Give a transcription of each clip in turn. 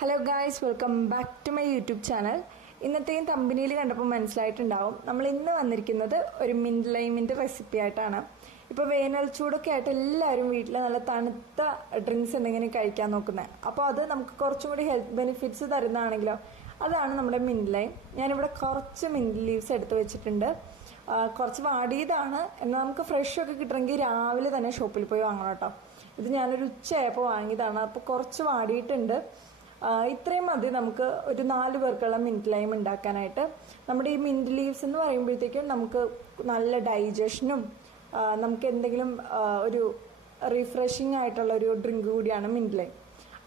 Hello guys welcome back to my YouTube channel ഇന്നത്തെയും കമ്പനിയിൽ കണ്ടപ്പോൾ മനസ്സിലായിട്ടുണ്ടാവും. നമ്മൾ ഇന്ന് വന്നിരിക്കുന്നത് ഒരു മിന്റ് ലൈമിന്റെ റെസിപ്പി ആയിട്ടാണ്. ഇപ്പോൾ വേനൽ ചൂടൊക്കെ ആയിട്ട് എല്ലാവരും വീട്ടിൽ നല്ല തണുത്ത ഡ്രിങ്ക്സ് എന്തെങ്കിലും കഴിക്കാൻ നോക്കുന്നത് അപ്പോൾ അത് നമുക്ക് കുറച്ചും കൂടി ഹെൽത്ത് ബെനിഫിറ്റ്സ് തരുന്നതാണെങ്കിലോ അതാണ് നമ്മുടെ മിന്റ് ലൈം ഞാനിവിടെ കുറച്ച് മിന്റ് ലീവ്സ് എടുത്ത് വെച്ചിട്ടുണ്ട്. കുറച്ച് വാടിയതാണ്. എന്നാൽ നമുക്ക് ഫ്രഷ് ഒക്കെ കിട്ടണമെങ്കിൽ രാവിലെ തന്നെ ഷോപ്പിൽ പോയി വാങ്ങണം കേട്ടോ. ഇത് ഞാനൊരു ഉച്ചയായപ്പോൾ വാങ്ങിയതാണ്. അപ്പോൾ കുറച്ച് വാടിയിട്ടുണ്ട്. ഇത്രയും മതി. നമുക്ക് ഒരു നാല് പേർക്കുള്ള മിന്റ് ലൈം ഉണ്ടാക്കാനായിട്ട്. നമ്മുടെ ഈ മിന്റ് ലീവ്സ് എന്ന് പറയുമ്പോഴത്തേക്കും നമുക്ക് നല്ല ഡൈജഷനും നമുക്ക് എന്തെങ്കിലും ഒരു റിഫ്രഷിംഗ് ആയിട്ടുള്ള ഒരു ഡ്രിങ്ക് കൂടിയാണ് മിന്റ് ലൈം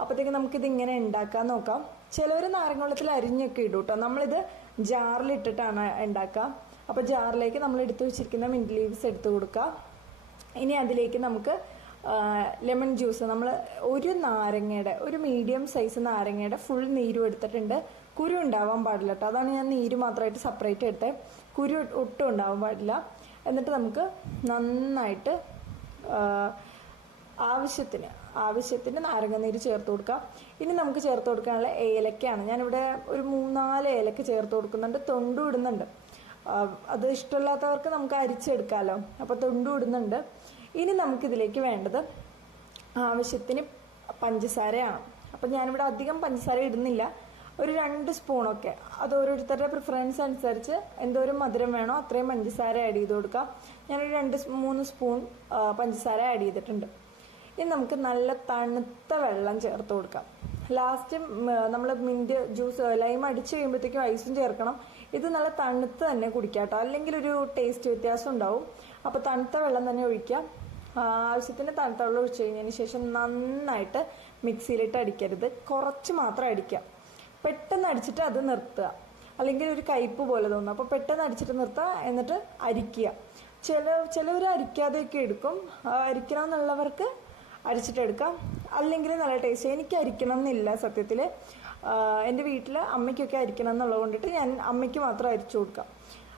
അപ്പോഴത്തേക്ക് നമുക്കിത് ഇങ്ങനെ ഉണ്ടാക്കാൻ നോക്കാം. ചിലവർ നാരങ്ങവെള്ളത്തിൽ അരിഞ്ഞൊക്കെ ഇടും കേട്ടോ നമ്മളിത് ജാറിലിട്ടിട്ടാണ് ഉണ്ടാക്കുക. അപ്പോൾ ജാറിലേക്ക് നമ്മൾ എടുത്തു വെച്ചിരിക്കുന്ന മിന്റ് ലീവ്സ് എടുത്തു കൊടുക്കുക. ഇനി അതിലേക്ക് നമുക്ക് ലെമൺ ജ്യൂസ് നമ്മൾ ഒരു നാരങ്ങയുടെ ഒരു മീഡിയം സൈസ് നാരങ്ങയുടെ ഫുൾ നീരും എടുത്തിട്ടുണ്ട്. കുരു ഉണ്ടാവാൻ പാടില്ല കേട്ടോ അതാണ് ഞാൻ നീര് മാത്രമായിട്ട് സെപ്പറേറ്റ് എടുത്തത് കുരു ഒട്ടും ഉണ്ടാവാൻ പാടില്ല. എന്നിട്ട് നമുക്ക് നന്നായിട്ട് ആവശ്യത്തിന് ആവശ്യത്തിന് നാരങ്ങ നീര് ചേർത്ത് കൊടുക്കാം. ഇനി നമുക്ക് ചേർത്ത് കൊടുക്കാനുള്ള ഏലക്കയാണ്. ഞാനിവിടെ ഒരു മൂന്നാൽ ഏലക്ക ചേർത്ത് കൊടുക്കുന്നുണ്ട്. തൊണ്ടും ഇടുന്നുണ്ട്. അത് ഇഷ്ടമില്ലാത്തവർക്ക് നമുക്ക് അരിച്ചെടുക്കാമല്ലോ അപ്പോൾ തൊണ്ടും ഇടുന്നുണ്ട്. ഇനി നമുക്കിതിലേക്ക് വേണ്ടത് ആവശ്യത്തിന് പഞ്ചസാരയാണ്. അപ്പം ഞാനിവിടെ അധികം പഞ്ചസാര ഇടുന്നില്ല. ഒരു രണ്ട് സ്പൂണൊക്കെ. അത് ഓരോരുത്തരുടെ പ്രിഫറൻസ് അനുസരിച്ച് എന്തോരം മധുരം വേണോ അത്രയും പഞ്ചസാര ആഡ് ചെയ്ത് കൊടുക്കാം. ഞാനൊരു രണ്ട് മൂന്ന് സ്പൂൺ പഞ്ചസാര ആഡ് ചെയ്തിട്ടുണ്ട്. ഇനി നമുക്ക് നല്ല തണുത്ത വെള്ളം ചേർത്ത് കൊടുക്കാം. ലാസ്റ്റ് നമ്മൾ മിന്റ് ജ്യൂസ് ലൈം അടിച്ച് കഴിയുമ്പോഴത്തേക്കും ഐസും ചേർക്കണം. ഇത് നല്ല തണുത്ത് തന്നെ കുടിക്കാം കേട്ടോ അല്ലെങ്കിൽ ഒരു ടേസ്റ്റ് വ്യത്യാസം ഉണ്ടാവും. അപ്പോൾ തണുത്ത വെള്ളം തന്നെ ഒഴിക്കാം ആവശ്യത്തിന് തണുത്ത വെള്ളം ഒഴിച്ച് കഴിഞ്ഞതിന് ശേഷം നന്നായിട്ട് മിക്സിയിലിട്ട് അടിക്കരുത്. കുറച്ച് മാത്രം അടിക്കാം പെട്ടെന്ന് അടിച്ചിട്ട് അത് നിർത്തുക. അല്ലെങ്കിൽ ഒരു കയ്പ്പ് പോലെ തോന്നും. അപ്പോൾ പെട്ടെന്ന് അടിച്ചിട്ട് നിർത്തുക എന്നിട്ട് അരിക്കുക. ചില ചിലവർ അരിക്കാതെയൊക്കെ എടുക്കും. അരിക്കണം എന്നുള്ളവർക്ക് അരിച്ചിട്ടെടുക്കാം. അല്ലെങ്കിൽ നല്ല ടേസ്റ്റ് എനിക്ക് അരിക്കണം എന്നില്ല സത്യത്തിൽ എന്റെ വീട്ടിൽ അമ്മയ്ക്കൊക്കെ അരിക്കണം എന്നുള്ളത് കൊണ്ടിട്ട് ഞാൻ അമ്മയ്ക്ക് മാത്രം അരിച്ചു കൊടുക്കാം.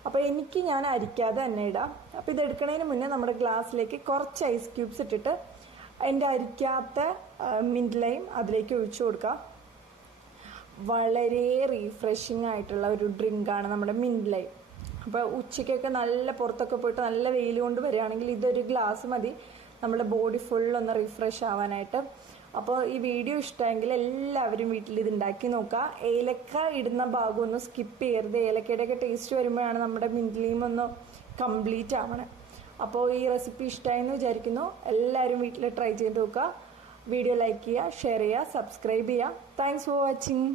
അപ്പോൾ എനിക്ക് ഞാൻ അരിക്കാതെ തന്നെ ഇടാം. അപ്പോൾ ഇത് എടുക്കുന്നതിന് മുന്നേ നമ്മുടെ ഗ്ലാസ്സിലേക്ക് കുറച്ച് ഐസ് ക്യൂബ്സ് ഇട്ടിട്ട് എന്റെ അരിക്കാത്ത മിന്റ് ലൈം അതിലേക്ക് ഒഴിച്ചു കൊടുക്കാം. വളരെ റീഫ്രഷിങ് ആയിട്ടുള്ള ഒരു ഡ്രിങ്കാണ് നമ്മുടെ മിന്റ് ലൈം അപ്പോൾ ഉച്ചയ്ക്കൊക്കെ നല്ല പുറത്തൊക്കെ പോയിട്ട് നല്ല വെയിൽ കൊണ്ട് വരികയാണെങ്കിൽ ഇതൊരു ഗ്ലാസ് മതി. നമ്മുടെ ബോഡി ഫുൾ ഒന്ന് റിഫ്രഷ് ആവാനായിട്ട്. അപ്പോൾ ഈ വീഡിയോ ഇഷ്ടമെങ്കിൽ എല്ലാവരും വീട്ടിൽ ഇത് ഉണ്ടാക്കി നോക്കുക ഏലക്ക ഇടുന്ന ഭാഗം ഒന്ന് സ്കിപ്പ് ചെയ്യരുത്. ഏലക്കയുടെയൊക്കെ ടേസ്റ്റ് വരുമ്പോഴാണ് നമ്മുടെ ലൈം ഒന്ന് കംപ്ലീറ്റ് ആവണേ. അപ്പോൾ ഈ റെസിപ്പി ഇഷ്ടമായെന്ന് വിചാരിക്കുന്നു. എല്ലാവരും വീട്ടിൽ ട്രൈ ചെയ്ത് നോക്കുക വീഡിയോ ലൈക്ക് ചെയ്യുക ഷെയർ ചെയ്യുക സബ്സ്ക്രൈബ് ചെയ്യുക താങ്ക്സ് ഫോർ വാച്ചിങ്